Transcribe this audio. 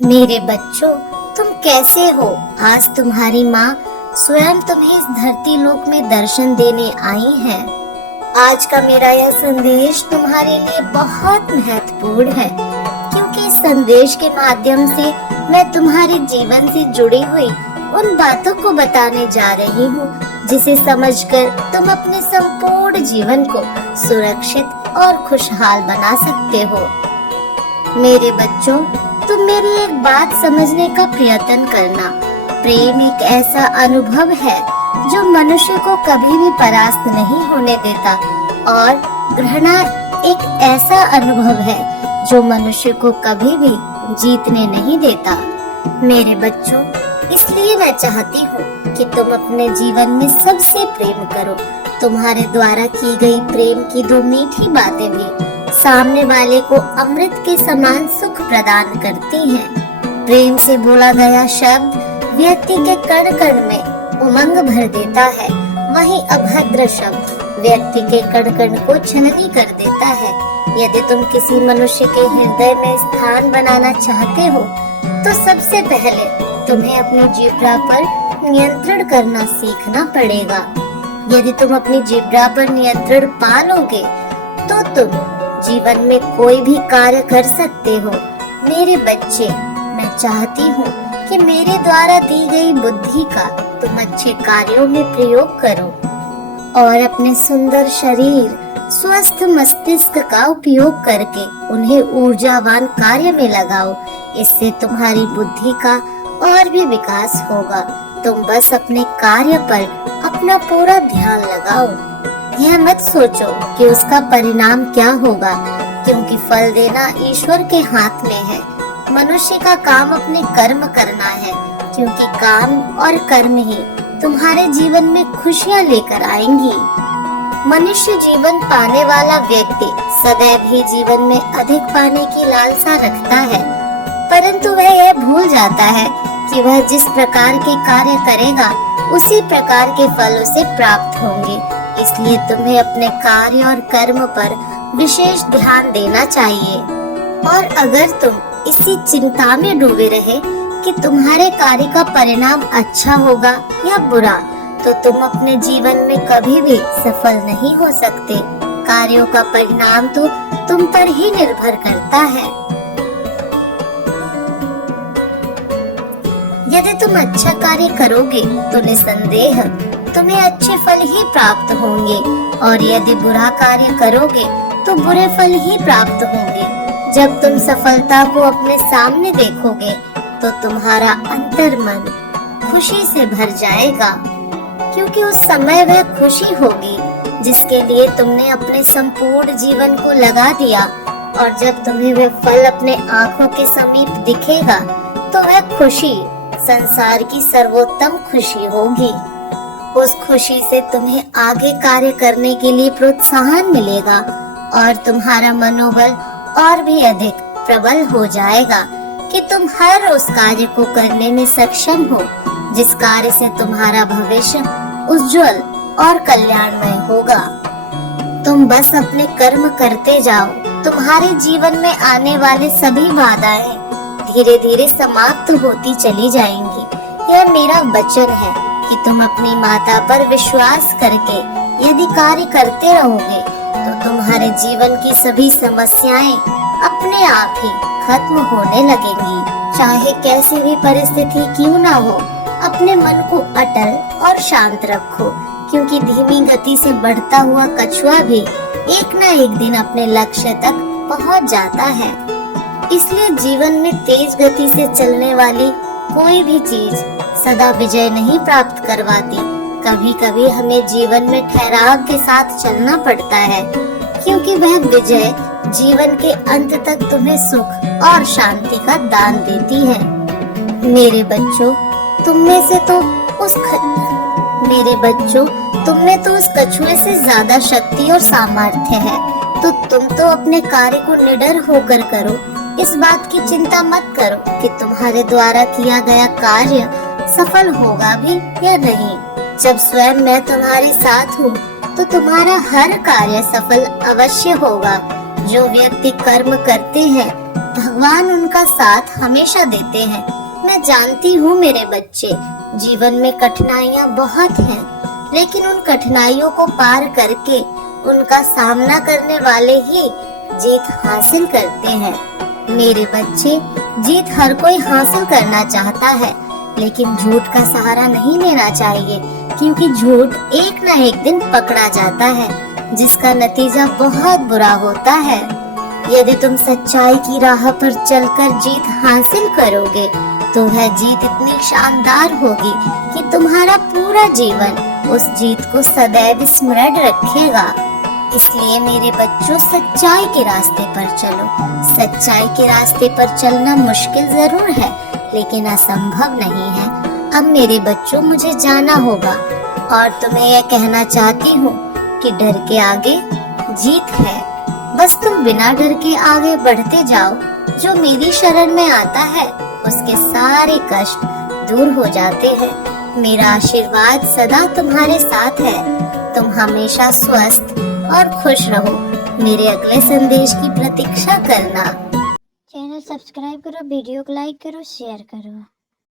मेरे बच्चों, तुम कैसे हो? आज तुम्हारी माँ स्वयं तुम्हें इस धरती लोक में दर्शन देने आई है। आज का मेरा यह संदेश तुम्हारे लिए बहुत महत्वपूर्ण है, क्योंकि इस संदेश के माध्यम से मैं तुम्हारे जीवन से जुड़ी हुई उन बातों को बताने जा रही हूँ, जिसे समझकर तुम अपने संपूर्ण जीवन को सुरक्षित और खुशहाल बना सकते हो। मेरे बच्चों, तुम मेरी एक बात समझने का प्रयत्न करना। प्रेम एक ऐसा अनुभव है जो मनुष्य को कभी भी परास्त नहीं होने देता, और घृणा एक ऐसा अनुभव है जो मनुष्य को कभी भी जीतने नहीं देता। मेरे बच्चों, इसलिए मैं चाहती हूँ कि तुम अपने जीवन में सबसे प्रेम करो। तुम्हारे द्वारा की गई प्रेम की दो मीठी बातें भी सामने वाले को अमृत के समान सुख प्रदान करती हैं। प्रेम से बोला गया शब्द व्यक्ति के कण कण में उमंग भर देता है, वहीं अभद्र शब्द व्यक्ति के कण कण को छलनी कर देता है। यदि तुम किसी मनुष्य के हृदय में स्थान बनाना चाहते हो, तो सबसे पहले तुम्हें अपनी जिह्वा पर नियंत्रण करना सीखना पड़ेगा। यदि तुम अपनी जिह्वा पर नियंत्रण पा लोगे, तो तुम जीवन में कोई भी कार्य कर सकते हो। मेरे बच्चे, मैं चाहती हूँ कि मेरे द्वारा दी गई बुद्धि का तुम अच्छे कार्यों में प्रयोग करो और अपने सुंदर शरीर, स्वस्थ मस्तिष्क का उपयोग करके उन्हें ऊर्जावान कार्य में लगाओ। इससे तुम्हारी बुद्धि का और भी विकास होगा। तुम बस अपने कार्य पर अपना पूरा ध्यान लगाओ। यह मत सोचो कि उसका परिणाम क्या होगा, क्योंकि फल देना ईश्वर के हाथ में है। मनुष्य का काम अपने कर्म करना है, क्योंकि काम और कर्म ही तुम्हारे जीवन में खुशियाँ लेकर आएंगी। मनुष्य जीवन पाने वाला व्यक्ति सदैव ही जीवन में अधिक पाने की लालसा रखता है, परंतु वह यह भूल जाता है कि वह जिस प्रकार के कार्य करेगा, उसी प्रकार के फल उसे प्राप्त होंगे। इसलिए तुम्हें अपने कार्य और कर्म पर विशेष ध्यान देना चाहिए। और अगर तुम इसी चिंता में डूबे रहे कि तुम्हारे कार्य का परिणाम अच्छा होगा या बुरा, तो तुम अपने जीवन में कभी भी सफल नहीं हो सकते। कार्यों का परिणाम तो तुम पर ही निर्भर करता है। यदि तुम अच्छा कार्य करोगे, तो निसंदेह तुम्हें अच्छे फल ही प्राप्त होंगे, और यदि बुरा कार्य करोगे तो बुरे फल ही प्राप्त होंगे। जब तुम सफलता को अपने सामने देखोगे, तो तुम्हारा अंतर्मन खुशी से भर जाएगा, क्योंकि उस समय वह खुशी होगी जिसके लिए तुमने अपने संपूर्ण जीवन को लगा दिया। और जब तुम्हें वह फल अपने आंखों के समीप दिखेगा, तो वह खुशी संसार की सर्वोत्तम खुशी होगी। उस खुशी से तुम्हें आगे कार्य करने के लिए प्रोत्साहन मिलेगा, और तुम्हारा मनोबल और भी अधिक प्रबल हो जाएगा कि तुम हर उस कार्य को करने में सक्षम हो जिस कार्य से तुम्हारा भविष्य उज्जवल और कल्याणमय होगा। तुम बस अपने कर्म करते जाओ। तुम्हारे जीवन में आने वाले सभी बाधाएं धीरे धीरे समाप्त होती चली जाएंगी। यह मेरा वचन है कि तुम अपनी माता पर विश्वास करके यदि कार्य करते रहोगे, तो तुम्हारे जीवन की सभी समस्याएं अपने आप ही खत्म होने लगेंगी। चाहे कैसी भी परिस्थिति क्यों ना हो, अपने मन को अटल और शांत रखो, क्योंकि धीमी गति से बढ़ता हुआ कछुआ भी एक न एक दिन अपने लक्ष्य तक पहुंच जाता है। इसलिए जीवन में तेज गति से चलने वाली कोई भी चीज सदा विजय नहीं प्राप्त करवाती। कभी कभी हमें जीवन में ठहराव के साथ चलना पड़ता है, क्योंकि वह विजय जीवन के अंत तक तुम्हें सुख और शांति का दान देती है। मेरे बच्चों, तुम में तो उस कछुए से ज्यादा शक्ति और सामर्थ्य है, तो तुम तो अपने कार्य को निडर होकर करो। इस बात की चिंता मत करो कि तुम्हारे द्वारा किया गया कार्य सफल होगा भी या नहीं। जब स्वयं मैं तुम्हारे साथ हूँ, तो तुम्हारा हर कार्य सफल अवश्य होगा। जो व्यक्ति कर्म करते हैं भगवान उनका साथ हमेशा देते हैं। मैं जानती हूँ मेरे बच्चे, जीवन में कठिनाइयाँ बहुत हैं, लेकिन उन कठिनाइयों को पार करके उनका सामना करने वाले ही जीत हासिल करते हैं। मेरे बच्चे, जीत हर कोई हासिल करना चाहता है, लेकिन झूठ का सहारा नहीं लेना चाहिए, क्योंकि झूठ एक न एक दिन पकड़ा जाता है, जिसका नतीजा बहुत बुरा होता है। यदि तुम सच्चाई की राह पर चलकर जीत हासिल करोगे, तो वह जीत इतनी शानदार होगी कि तुम्हारा पूरा जीवन उस जीत को सदैव स्मरण रखेगा। इसलिए मेरे बच्चों, सच्चाई के रास्ते पर चलो। सच्चाई के रास्ते पर चलना मुश्किल जरूर है, लेकिन असंभव नहीं है। अब मेरे बच्चों, मुझे जाना होगा और तुम्हें यह कहना चाहती हूँ कि डर के आगे जीत है। बस तुम बिना डर के आगे बढ़ते जाओ। जो मेरी शरण में आता है, उसके सारे कष्ट दूर हो जाते हैं। मेरा आशीर्वाद सदा तुम्हारे साथ है। तुम हमेशा स्वस्थ और खुश रहो। मेरे अगले संदेश की प्रतीक्षा करना। चैनल सब्सक्राइब करो, वीडियो को लाइक करो, शेयर करो।